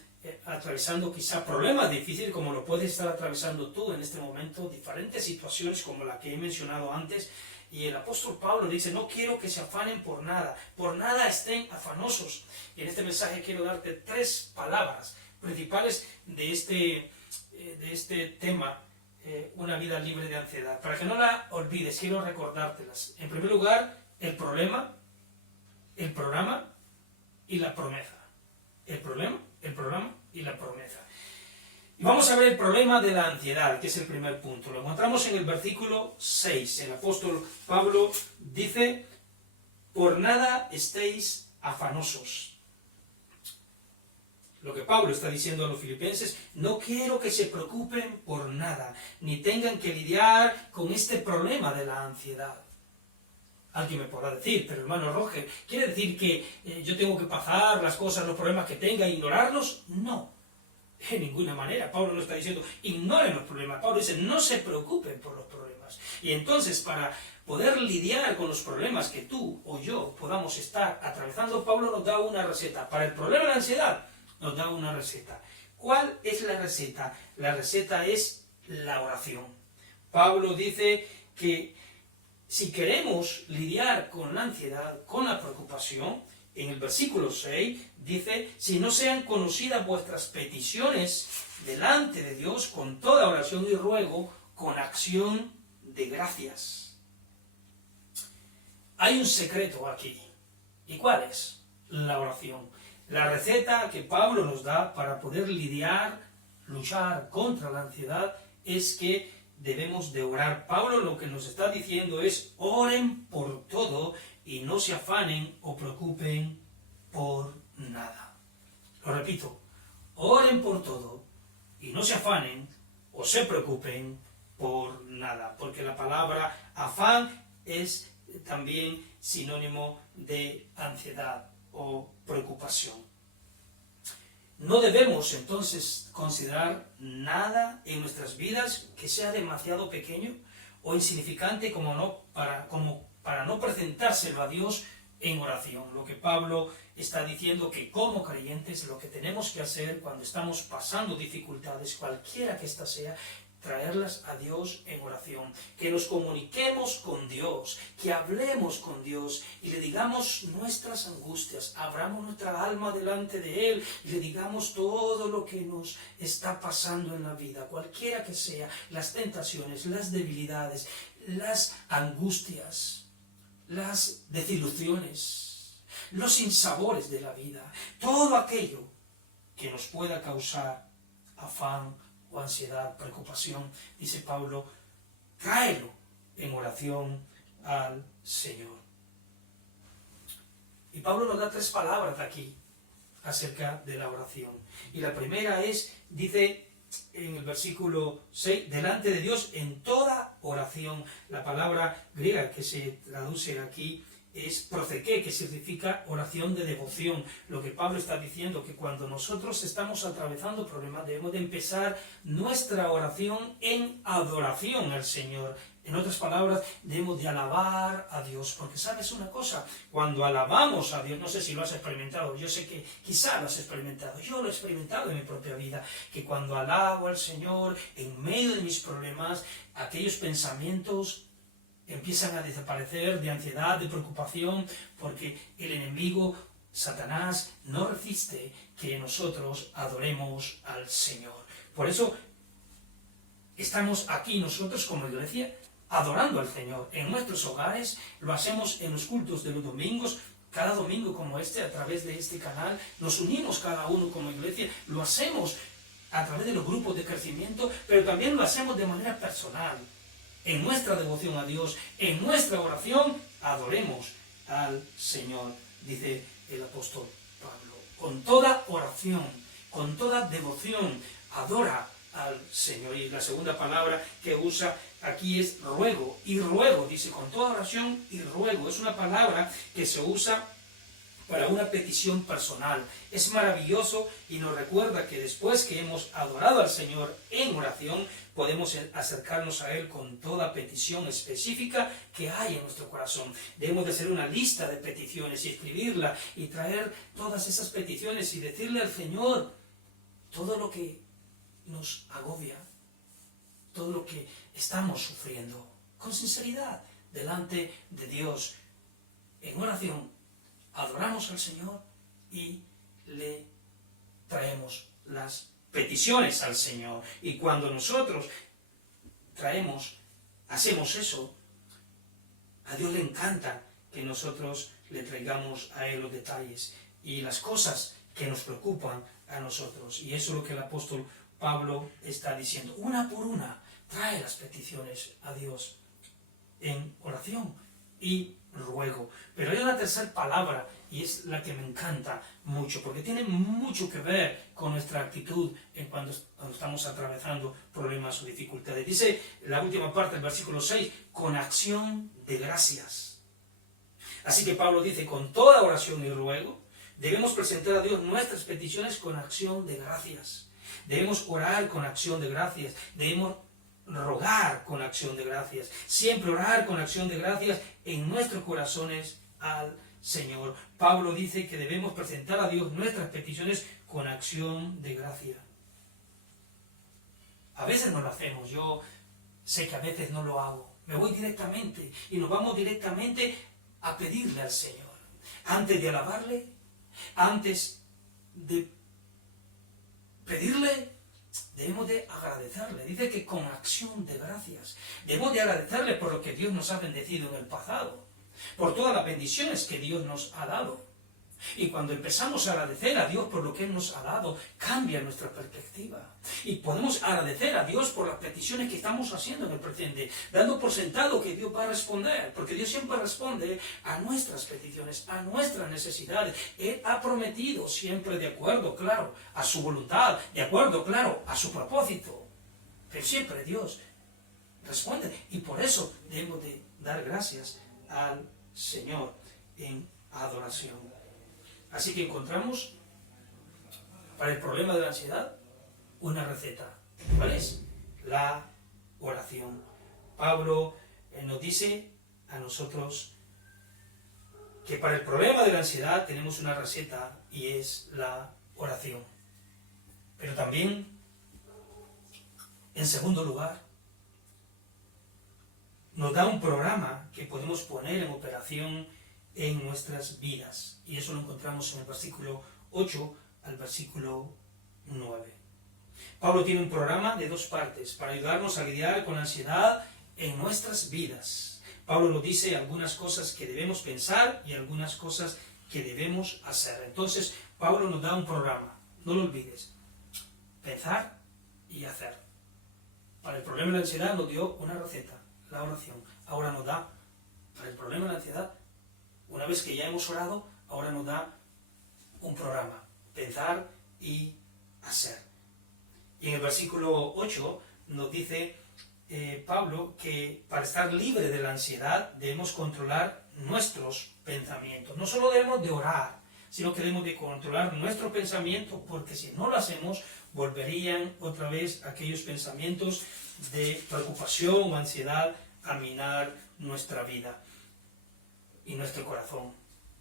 atravesando quizá problemas difíciles, como lo puedes estar atravesando tú en este momento, diferentes situaciones como la que he mencionado antes, y el apóstol Pablo dice: no quiero que se afanen por nada estén afanosos. Y en este mensaje quiero darte 3 palabras principales de este tema, una vida libre de ansiedad. Para que no la olvides, quiero recordártelas. En primer lugar, el problema, el programa y la promesa. El problema, el programa y la promesa. Y vamos a ver el problema de la ansiedad, que es el primer punto. Lo encontramos en el versículo 6. El apóstol Pablo dice: por nada estéis afanosos. Lo que Pablo está diciendo a los filipenses: no quiero que se preocupen por nada, ni tengan que lidiar con este problema de la ansiedad. Alguien me podrá decir: pero hermano Roger, ¿quiere decir que yo tengo que pasar las cosas, los problemas que tenga e ignorarlos? No, de ninguna manera. Pablo no está diciendo ignoren los problemas. Pablo dice: no se preocupen por los problemas. Y entonces, para poder lidiar con los problemas que tú o yo podamos estar atravesando, Pablo nos da una receta. Para el problema de la ansiedad, nos da una receta. ¿Cuál es la receta? La receta es la oración. Pablo dice que si queremos lidiar con la ansiedad, con la preocupación, en el versículo 6 dice, si no sean conocidas vuestras peticiones delante de Dios con toda oración y ruego, con acción de gracias. Hay un secreto aquí. ¿Y cuál es? La oración. La receta que Pablo nos da para poder luchar contra la ansiedad es que debemos de orar. Pablo lo que nos está diciendo es, oren por todo y no se afanen o preocupen por nada. Lo repito, oren por todo y no se afanen o se preocupen por nada, porque la palabra afán es también sinónimo de ansiedad o preocupación. No debemos entonces considerar nada en nuestras vidas que sea demasiado pequeño o insignificante como para no presentárselo a Dios en oración. Lo que Pablo está diciendo que como creyentes lo que tenemos que hacer cuando estamos pasando dificultades, cualquiera que ésta sea, traerlas a Dios en oración, que nos comuniquemos con Dios, que hablemos con Dios y le digamos nuestras angustias, abramos nuestra alma delante de Él y le digamos todo lo que nos está pasando en la vida, cualquiera que sea, las tentaciones, las debilidades, las angustias, las desilusiones, los sinsabores de la vida, todo aquello que nos pueda causar afán o ansiedad, preocupación, dice Pablo, tráelo en oración al Señor. Y Pablo nos da 3 palabras aquí acerca de la oración. Y la primera es, dice en el versículo 6, delante de Dios en toda oración. La palabra griega que se traduce aquí es proseké, que significa oración de devoción. Lo que Pablo está diciendo, que cuando nosotros estamos atravesando problemas, debemos de empezar nuestra oración en adoración al Señor. En otras palabras, debemos de alabar a Dios, porque sabes una cosa, cuando alabamos a Dios, no sé si lo has experimentado, yo sé que quizá lo has experimentado, yo lo he experimentado en mi propia vida, que cuando alabo al Señor, en medio de mis problemas, aquellos pensamientos empiezan a desaparecer de ansiedad, de preocupación, porque el enemigo, Satanás, no resiste que nosotros adoremos al Señor. Por eso estamos aquí nosotros como iglesia adorando al Señor. En nuestros hogares lo hacemos en los cultos de los domingos, cada domingo como este, a través de este canal, nos unimos cada uno como iglesia, lo hacemos a través de los grupos de crecimiento, pero también lo hacemos de manera personal. En nuestra devoción a Dios, en nuestra oración, adoremos al Señor, dice el apóstol Pablo. Con toda oración, con toda devoción, adora al Señor. Y la segunda palabra que usa aquí es ruego. Y ruego, dice, con toda oración y ruego. Es una palabra que se usa para una petición personal. Es maravilloso y nos recuerda que después que hemos adorado al Señor en oración, podemos acercarnos a Él con toda petición específica que hay en nuestro corazón. Debemos de hacer una lista de peticiones y escribirla y traer todas esas peticiones y decirle al Señor todo lo que nos agobia, todo lo que estamos sufriendo, con sinceridad, delante de Dios, en oración. Adoramos al Señor y le traemos las peticiones al Señor. Y cuando nosotros hacemos eso, a Dios le encanta que nosotros le traigamos a Él los detalles y las cosas que nos preocupan a nosotros. Y eso es lo que el apóstol Pablo está diciendo. Una por una, trae las peticiones a Dios en oración y ruego. Pero hay una tercera palabra y es la que me encanta mucho, porque tiene mucho que ver con nuestra actitud cuando estamos atravesando problemas o dificultades. Dice la última parte del versículo 6, con acción de gracias. Así que Pablo dice, con toda oración y ruego, debemos presentar a Dios nuestras peticiones con acción de gracias. Debemos orar con acción de gracias. Debemos rogar con acción de gracias. Siempre orar con acción de gracias en nuestros corazones al Señor. Pablo dice que debemos presentar a Dios nuestras peticiones con acción de gracia. A veces no lo hacemos. Yo sé que a veces no lo hago. Me voy directamente y nos vamos directamente a pedirle al Señor. Antes de alabarle, antes de pedirle, debemos de agradecerle. Dice que con acción de gracias. Debemos de agradecerle por lo que Dios nos ha bendecido en el pasado, por todas las bendiciones que Dios nos ha dado. Y cuando empezamos a agradecer a Dios por lo que Él nos ha dado, cambia nuestra perspectiva. Y podemos agradecer a Dios por las peticiones que estamos haciendo en el presente, dando por sentado que Dios va a responder, porque Dios siempre responde a nuestras peticiones, a nuestras necesidades. Él ha prometido siempre de acuerdo, claro, a su voluntad, de acuerdo, claro, a su propósito. Pero siempre Dios responde. Y por eso debemos de dar gracias al Señor en adoración. Así que encontramos para el problema de la ansiedad una receta. ¿Cuál es? La oración. Pablo nos dice a nosotros que para el problema de la ansiedad tenemos una receta y es la oración. Pero también, en segundo lugar, nos da un programa que podemos poner en operación en nuestras vidas. Y eso lo encontramos en el versículo 8 al versículo 9. Pablo tiene un programa de 2 partes para ayudarnos a lidiar con la ansiedad en nuestras vidas. Pablo nos dice algunas cosas que debemos pensar y algunas cosas que debemos hacer. Entonces, Pablo nos da un programa. No lo olvides. Pensar y hacer. Para el problema de la ansiedad nos dio una receta, la oración. Ahora nos da, para el problema de la ansiedad, una vez que ya hemos orado, ahora nos da un programa, pensar y hacer. Y en el versículo 8 nos dice Pablo que para estar libre de la ansiedad debemos controlar nuestros pensamientos. No solo debemos de orar, sino que debemos de controlar nuestro pensamiento, porque si no lo hacemos, volverían otra vez aquellos pensamientos de preocupación o ansiedad a minar nuestra vida y nuestro corazón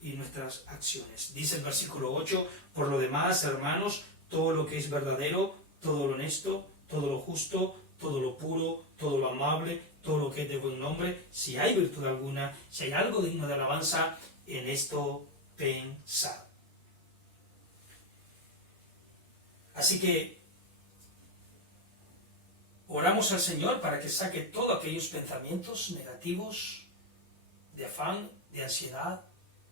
y nuestras acciones. Dice el versículo 8, por lo demás, hermanos, todo lo que es verdadero, todo lo honesto, todo lo justo, todo lo puro, todo lo amable, todo lo que es de buen nombre, si hay virtud alguna, si hay algo digno de alabanza, en esto pensad. Así que oramos al Señor para que saque todos aquellos pensamientos negativos, de afán, de ansiedad,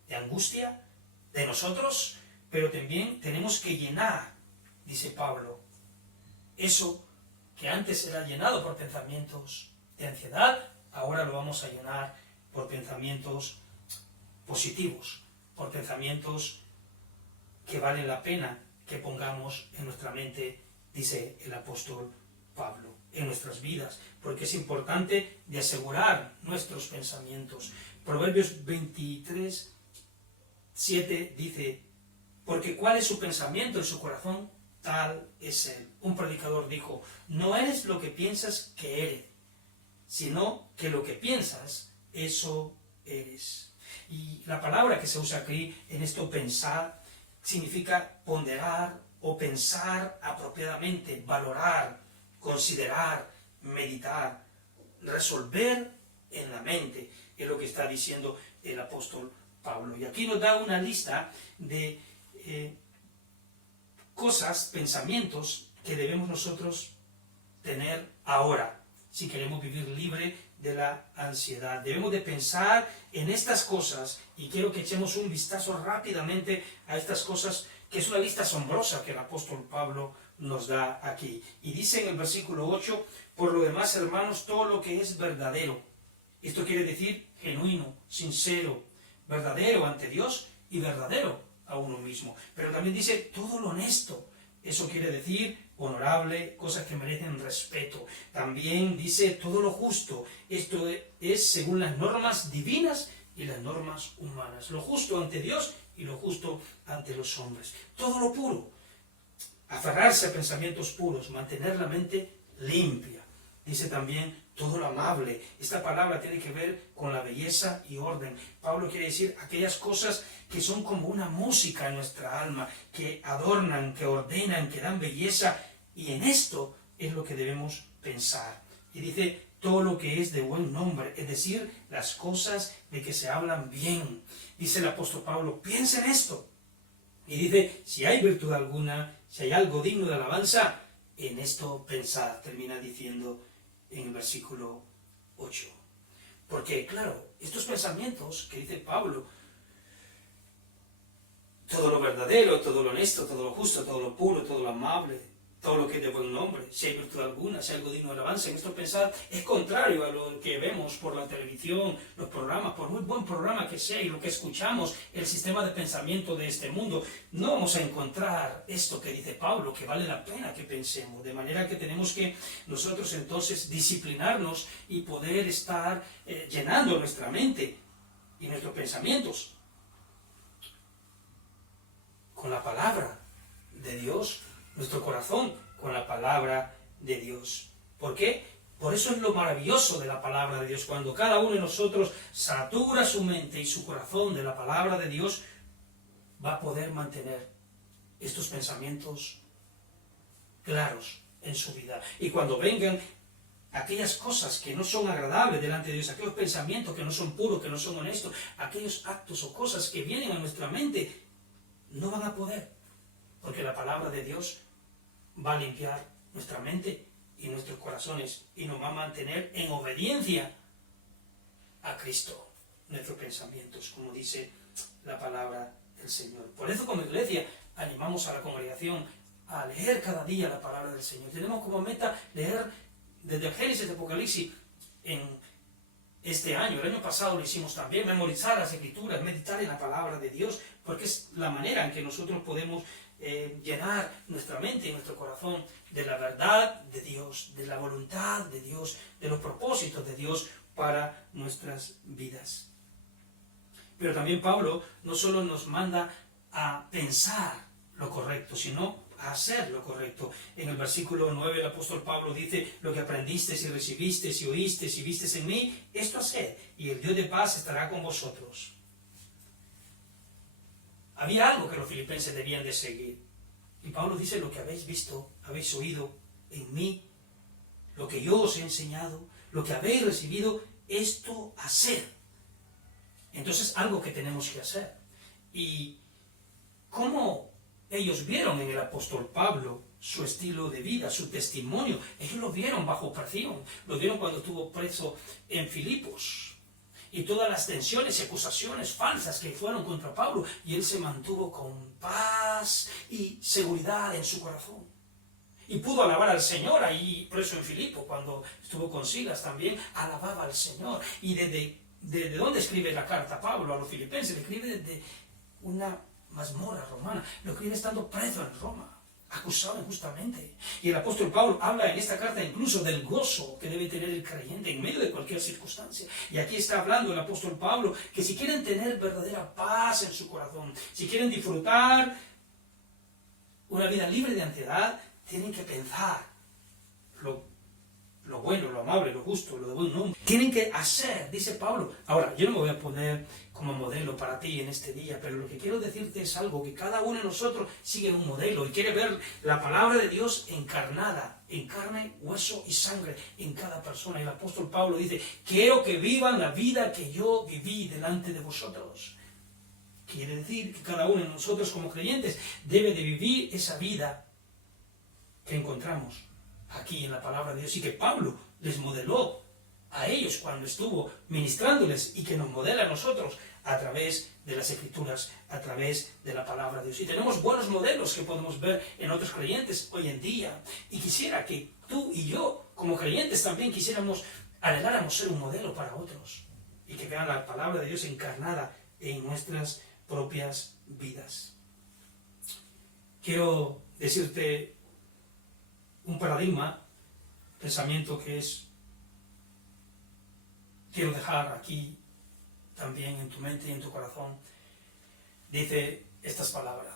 de angustia, de nosotros, pero también tenemos que llenar, dice Pablo, eso que antes era llenado por pensamientos de ansiedad, ahora lo vamos a llenar por pensamientos positivos, por pensamientos que valen la pena que pongamos en nuestra mente, dice el apóstol Pablo, en nuestras vidas, porque es importante de asegurar nuestros pensamientos. Proverbios 23, 7 dice, porque cuál es su pensamiento en su corazón, tal es él. Un predicador dijo, no eres lo que piensas que eres, sino que lo que piensas, eso eres. Y la palabra que se usa aquí en esto pensar, significa ponderar o pensar apropiadamente, valorar, considerar, meditar, resolver en la mente, es lo que está diciendo el apóstol Pablo. Y aquí nos da una lista de cosas, pensamientos que debemos nosotros tener ahora, si queremos vivir libre de la ansiedad. Debemos de pensar en estas cosas, y quiero que echemos un vistazo rápidamente a estas cosas, que es una lista asombrosa que el apóstol Pablo nos da aquí. Y dice en el versículo 8, por lo demás, hermanos, todo lo que es verdadero. Esto quiere decir genuino, sincero, verdadero ante Dios y verdadero a uno mismo. Pero también dice todo lo honesto. Eso quiere decir honorable, cosas que merecen respeto. También dice todo lo justo. Esto es según las normas divinas y las normas humanas. Lo justo ante Dios y lo justo ante los hombres. Todo lo puro. Aferrarse a pensamientos puros, mantener la mente limpia. Dice también todo lo amable. Esta palabra tiene que ver con la belleza y orden. Pablo quiere decir aquellas cosas que son como una música en nuestra alma, que adornan, que ordenan, que dan belleza, y en esto es lo que debemos pensar. Y dice todo lo que es de buen nombre, es decir, las cosas de que se hablan bien. Dice el apóstol Pablo, piensa en esto. Y dice, si hay virtud alguna, si hay algo digno de alabanza, en esto pensad, termina diciendo en el versículo 8. Porque, claro, estos pensamientos que dice Pablo, todo lo verdadero, todo lo honesto, todo lo justo, todo lo puro, todo lo amable, todo lo que es de buen nombre, si hay virtud alguna, si hay algo digno de alabanza, en esto pensad, es contrario a lo que vemos por la televisión, los programas, por muy buen programa que sea y lo que escuchamos, el sistema de pensamiento de este mundo, no vamos a encontrar esto que dice Pablo, que vale la pena que pensemos, de manera que tenemos que nosotros entonces disciplinarnos y poder estar llenando nuestra mente y nuestros pensamientos con la palabra de Dios, nuestro corazón con la palabra de Dios. ¿Por qué? Por eso es lo maravilloso de la palabra de Dios. Cuando cada uno de nosotros satura su mente y su corazón de la palabra de Dios, va a poder mantener estos pensamientos claros en su vida. Y cuando vengan aquellas cosas que no son agradables delante de Dios, aquellos pensamientos que no son puros, que no son honestos, aquellos actos o cosas que vienen a nuestra mente, no van a poder, porque la palabra de Dios va a limpiar nuestra mente y nuestros corazones y nos va a mantener en obediencia a Cristo, nuestros pensamientos, como dice la palabra del Señor. Por eso como iglesia animamos a la congregación a leer cada día la palabra del Señor. Tenemos como meta leer desde Génesis a Apocalipsis en este año. El año pasado lo hicimos también, memorizar las Escrituras, meditar en la palabra de Dios, porque es la manera en que nosotros podemos llenar nuestra mente y nuestro corazón de la verdad de Dios, de la voluntad de Dios, de los propósitos de Dios para nuestras vidas. Pero también Pablo no solo nos manda a pensar lo correcto, sino a hacer lo correcto. En el versículo 9 el apóstol Pablo dice, lo que aprendisteis y recibisteis y oísteis y visteis en mí, esto haced, y el Dios de paz estará con vosotros. Había algo que los filipenses debían de seguir. Y Pablo dice, lo que habéis visto, habéis oído en mí, lo que yo os he enseñado, lo que habéis recibido, esto haced. Entonces, algo que tenemos que hacer. Y cómo ellos vieron en el apóstol Pablo su estilo de vida, su testimonio. Ellos lo vieron bajo presión, lo vieron cuando estuvo preso en Filipos. Y todas las tensiones y acusaciones falsas que fueron contra Pablo, y él se mantuvo con paz y seguridad en su corazón. Y pudo alabar al Señor ahí preso en Filipo, cuando estuvo con Silas también, alababa al Señor. Y ¿de dónde escribe la carta Pablo a los filipenses? Le escribe desde una mazmorra romana, lo escribe estando preso en Roma, acusado injustamente. Y el apóstol Pablo habla en esta carta incluso del gozo que debe tener el creyente en medio de cualquier circunstancia. Y aquí está hablando el apóstol Pablo que si quieren tener verdadera paz en su corazón, si quieren disfrutar una vida libre de ansiedad, tienen que pensar lo bueno, lo amable, lo justo, lo de buen nombre. Tienen que hacer, dice Pablo. Ahora, yo no me voy a poner como modelo para ti en este día, pero lo que quiero decirte es algo, que cada uno de nosotros sigue un modelo y quiere ver la palabra de Dios encarnada, en carne, hueso y sangre, en cada persona. Y el apóstol Pablo dice, quiero que vivan la vida que yo viví delante de vosotros. Quiere decir que cada uno de nosotros como creyentes debe de vivir esa vida que encontramos aquí en la palabra de Dios, y que Pablo les modeló a ellos cuando estuvo ministrándoles, y que nos modela a nosotros a través de las Escrituras, a través de la palabra de Dios. Y tenemos buenos modelos que podemos ver en otros creyentes hoy en día, y quisiera que tú y yo como creyentes también anheláramos ser un modelo para otros, y que vean la palabra de Dios encarnada en nuestras propias vidas. Quiero decirte un paradigma, pensamiento que quiero dejar aquí también en tu mente y en tu corazón. Dice estas palabras: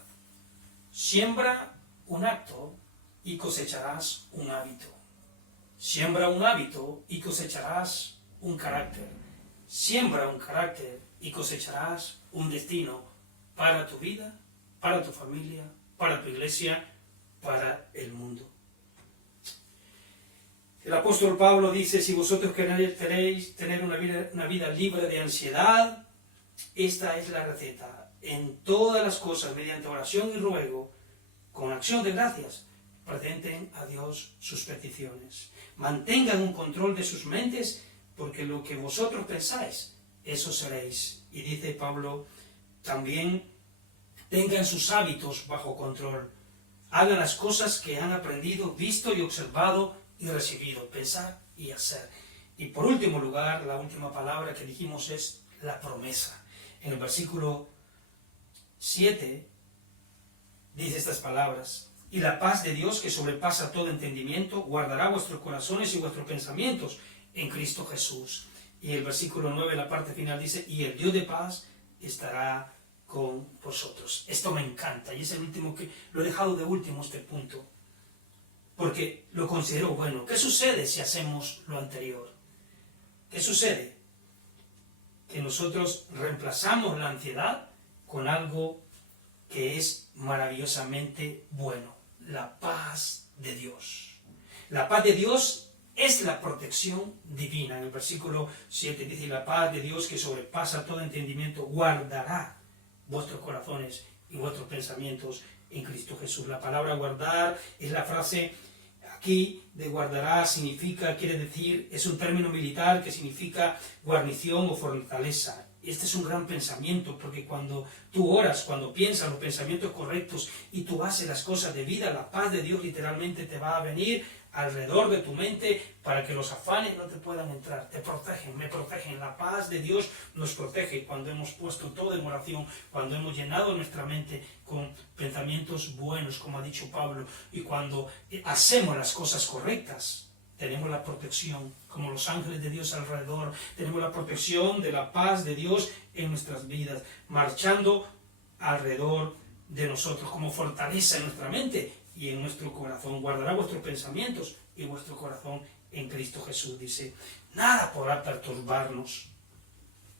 siembra un acto y cosecharás un hábito. Siembra un hábito y cosecharás un carácter. Siembra un carácter y cosecharás un destino para tu vida, para tu familia, para tu iglesia, para el mundo. El apóstol Pablo dice, si vosotros queréis tener una vida libre de ansiedad, esta es la receta. En todas las cosas, mediante oración y ruego, con acción de gracias, presenten a Dios sus peticiones. Mantengan un control de sus mentes, porque lo que vosotros pensáis, eso seréis. Y dice Pablo, también tengan sus hábitos bajo control. Hagan las cosas que han aprendido, visto y observado y recibido. Pensar y hacer. Y por último lugar, la última palabra que dijimos es la promesa. En el versículo 7 dice estas palabras: y la paz de Dios, que sobrepasa todo entendimiento, guardará vuestros corazones y vuestros pensamientos en Cristo Jesús. Y el versículo 9, la parte final, dice, y el Dios de paz estará con vosotros. Esto me encanta, y es el último que lo he dejado de último, este punto, porque lo considero bueno. ¿Qué sucede si hacemos lo anterior? ¿Qué sucede? Que nosotros reemplazamos la ansiedad con algo que es maravillosamente bueno: la paz de Dios. La paz de Dios es la protección divina. En el versículo 7 dice, y la paz de Dios, que sobrepasa todo entendimiento, guardará vuestros corazones y vuestros pensamientos en Cristo Jesús. La palabra guardar es la frase aquí de guardará, quiere decir, es un término militar que significa guarnición o fortaleza. Este es un gran pensamiento, porque cuando tú oras, cuando piensas los pensamientos correctos y tú haces las cosas de vida, la paz de Dios literalmente te va a venir alrededor de tu mente para que los afanes no te puedan entrar. Te protegen, me protegen. La paz de Dios nos protege cuando hemos puesto todo en oración, cuando hemos llenado nuestra mente con pensamientos buenos, como ha dicho Pablo, y cuando hacemos las cosas correctas. Tenemos la protección, como los ángeles de Dios alrededor. Tenemos la protección de la paz de Dios en nuestras vidas, marchando alrededor de nosotros como fortaleza en nuestra mente y en nuestro corazón. Guardará vuestros pensamientos y vuestro corazón en Cristo Jesús. Dice, nada podrá perturbarnos.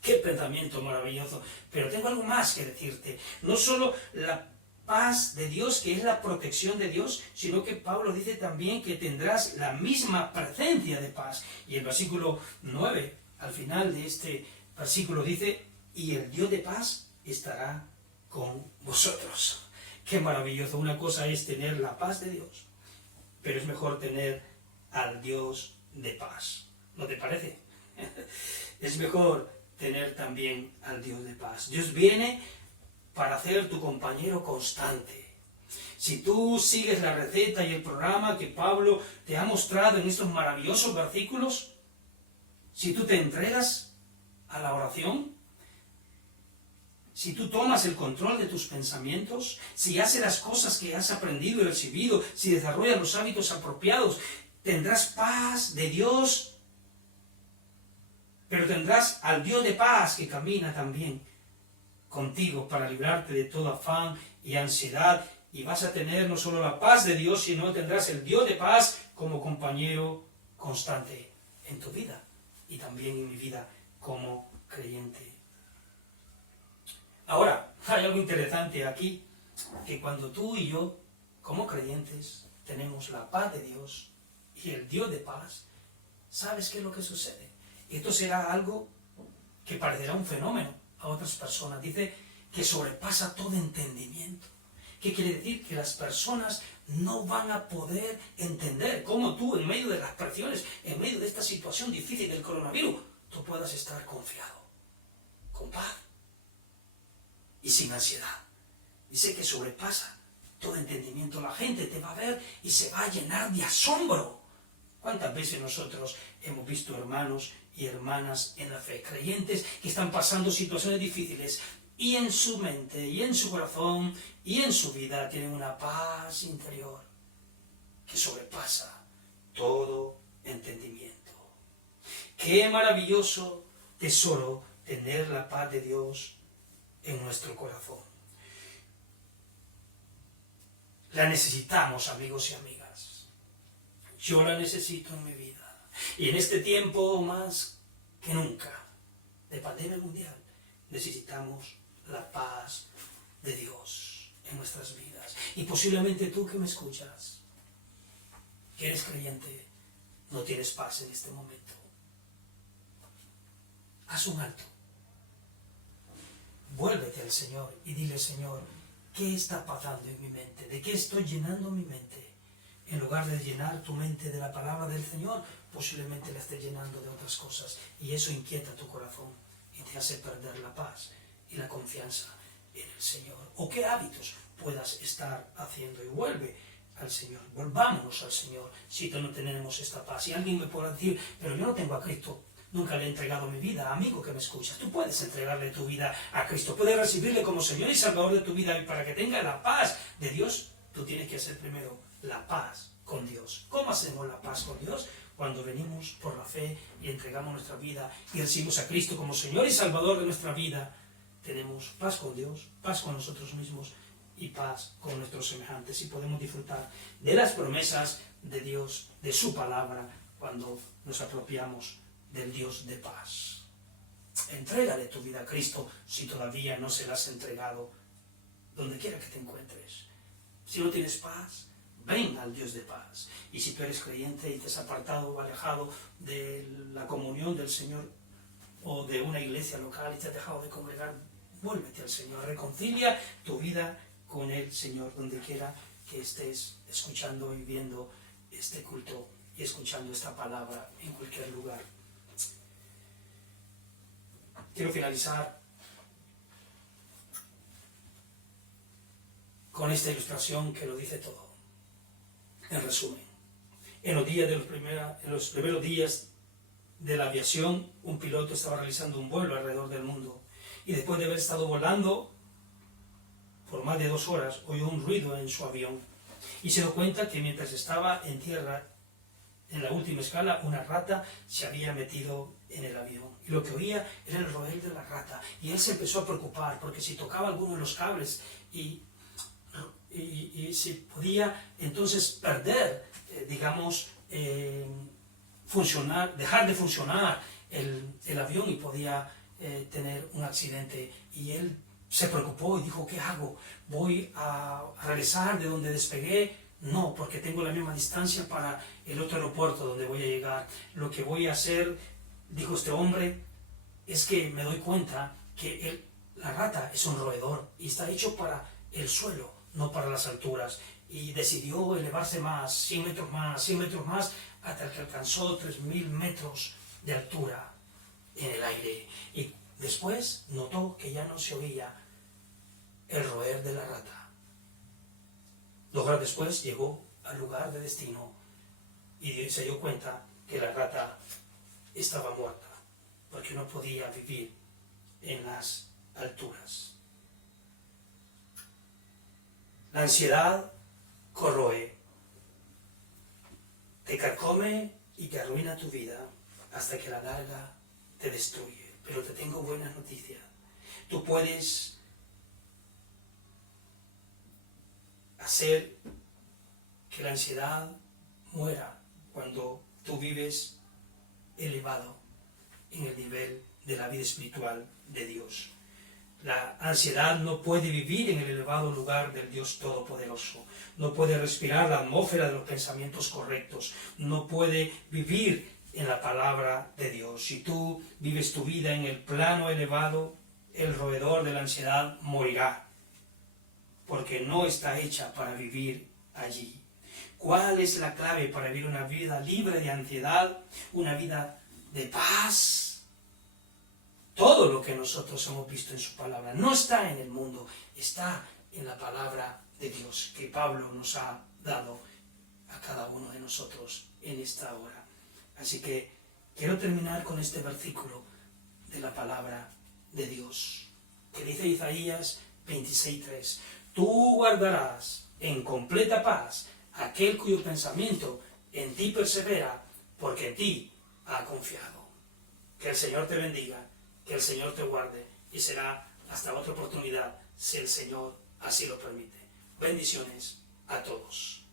Qué pensamiento maravilloso. Pero tengo algo más que decirte. No solo la paz de Dios, que es la protección de Dios, sino que Pablo dice también que tendrás la misma presencia de paz. Y el versículo 9, al final de este versículo, dice, y el Dios de paz estará con vosotros. Qué maravilloso. Una cosa es tener la paz de Dios, pero es mejor tener al Dios de paz. ¿No te parece? Es mejor tener también al Dios de paz. Dios viene para ser tu compañero constante. Si tú sigues la receta y el programa que Pablo te ha mostrado en estos maravillosos versículos, si tú te entregas a la oración, si tú tomas el control de tus pensamientos, si haces las cosas que has aprendido y recibido, si desarrollas los hábitos apropiados, tendrás paz de Dios, pero tendrás al Dios de paz que camina también contigo para librarte de todo afán y ansiedad, y vas a tener no solo la paz de Dios, sino tendrás el Dios de paz como compañero constante en tu vida y también en mi vida como creyente. Ahora, hay algo interesante aquí, que cuando tú y yo, como creyentes, tenemos la paz de Dios y el Dios de paz, ¿sabes qué es lo que sucede? Esto será algo que parecerá un fenómeno a otras personas. Dice que sobrepasa todo entendimiento. ¿Qué quiere decir? Que las personas no van a poder entender cómo tú, en medio de las presiones, en medio de esta situación difícil del coronavirus, tú puedas estar confiado, con paz y sin ansiedad. Dice que sobrepasa todo entendimiento. La gente te va a ver y se va a llenar de asombro. ¿Cuántas veces nosotros hemos visto hermanos y hermanas en la fe, creyentes que están pasando situaciones difíciles y en su mente y en su corazón y en su vida tienen una paz interior que sobrepasa todo entendimiento? Qué maravilloso tesoro tener la paz de Dios en nuestro corazón. La necesitamos, amigos y amigas. Yo la necesito en mi vida. Y en este tiempo más que nunca de pandemia mundial necesitamos la paz de Dios en nuestras vidas. Y posiblemente tú que me escuchas, que eres creyente, no tienes paz en este momento, haz un alto. Vuélvete al Señor y dile, Señor, ¿qué está pasando en mi mente? ¿De qué estoy llenando mi mente? En lugar de llenar tu mente de la palabra del Señor, posiblemente la estés llenando de otras cosas. Y eso inquieta tu corazón y te hace perder la paz y la confianza en el Señor. O qué hábitos puedas estar haciendo. Y vuelve al Señor. Volvámonos al Señor si no tenemos esta paz. Si alguien me puede decir, pero yo no tengo a Cristo, nunca le he entregado mi vida. Amigo que me escuchas, tú puedes entregarle tu vida a Cristo. Puedes recibirle como Señor y Salvador de tu vida. Y para que tenga la paz de Dios, tú tienes que hacer primero la paz con Dios. ¿Cómo hacemos la paz con Dios? Cuando venimos por la fe y entregamos nuestra vida y recibimos a Cristo como Señor y Salvador de nuestra vida, tenemos paz con Dios, paz con nosotros mismos y paz con nuestros semejantes, y podemos disfrutar de las promesas de Dios, de su palabra, cuando nos apropiamos del Dios de paz. Entrégale tu vida a Cristo si todavía no se la has entregado, donde quiera que te encuentres. Si no tienes paz, ven al Dios de paz. Y si tú eres creyente y te has apartado o alejado de la comunión del Señor o de una iglesia local y te has dejado de congregar, vuélvete al Señor, reconcilia tu vida con el Señor donde quiera que estés escuchando y viendo este culto y escuchando esta palabra en cualquier lugar. Quiero finalizar con esta ilustración que lo dice todo. En resumen, en los primeros días de la aviación, un piloto estaba realizando un vuelo alrededor del mundo y después de haber estado volando por más de 2 horas, oyó un ruido en su avión y se dio cuenta que mientras estaba en tierra, en la última escala, una rata se había metido en el avión. Y lo que oía era el roer de la rata. Y él se empezó a preocupar porque si tocaba alguno de los cables y se podía entonces perder, dejar de funcionar el avión y podía tener un accidente. Y él se preocupó y dijo, ¿qué hago? ¿Voy a regresar de donde despegué? No, porque tengo la misma distancia para el otro aeropuerto donde voy a llegar. Lo que voy a hacer, dijo este hombre, es que me doy cuenta que la rata es un roedor y está hecho para el suelo, no para las alturas. Y decidió elevarse más, 100 metros más, 100 metros más, hasta que alcanzó 3000 metros de altura en el aire. Y después notó que ya no se oía el roer de la rata. 2 horas después llegó al lugar de destino y se dio cuenta que la rata estaba muerta porque no podía vivir en las alturas. La ansiedad corroe, te carcome y te arruina tu vida hasta que a la larga te destruye. Pero te tengo buenas noticias. Tú puedes hacer que la ansiedad muera cuando tú vives elevado en el nivel de la vida espiritual de Dios. La ansiedad no puede vivir en el elevado lugar del Dios Todopoderoso, no puede respirar la atmósfera de los pensamientos correctos, no puede vivir en la palabra de Dios. Si tú vives tu vida en el plano elevado, el roedor de la ansiedad morirá, porque no está hecha para vivir allí. ¿Cuál es la clave para vivir una vida libre de ansiedad, una vida de paz? Todo lo que nosotros hemos visto en su palabra no está en el mundo, está en la palabra de Dios que Pablo nos ha dado a cada uno de nosotros en esta hora. Así que quiero terminar con este versículo de la palabra de Dios, que dice Isaías 26:3. Tú guardarás en completa paz aquel cuyo pensamiento en ti persevera, porque en ti ha confiado. Que el Señor te bendiga, que el Señor te guarde, y será hasta otra oportunidad, si el Señor así lo permite. Bendiciones a todos.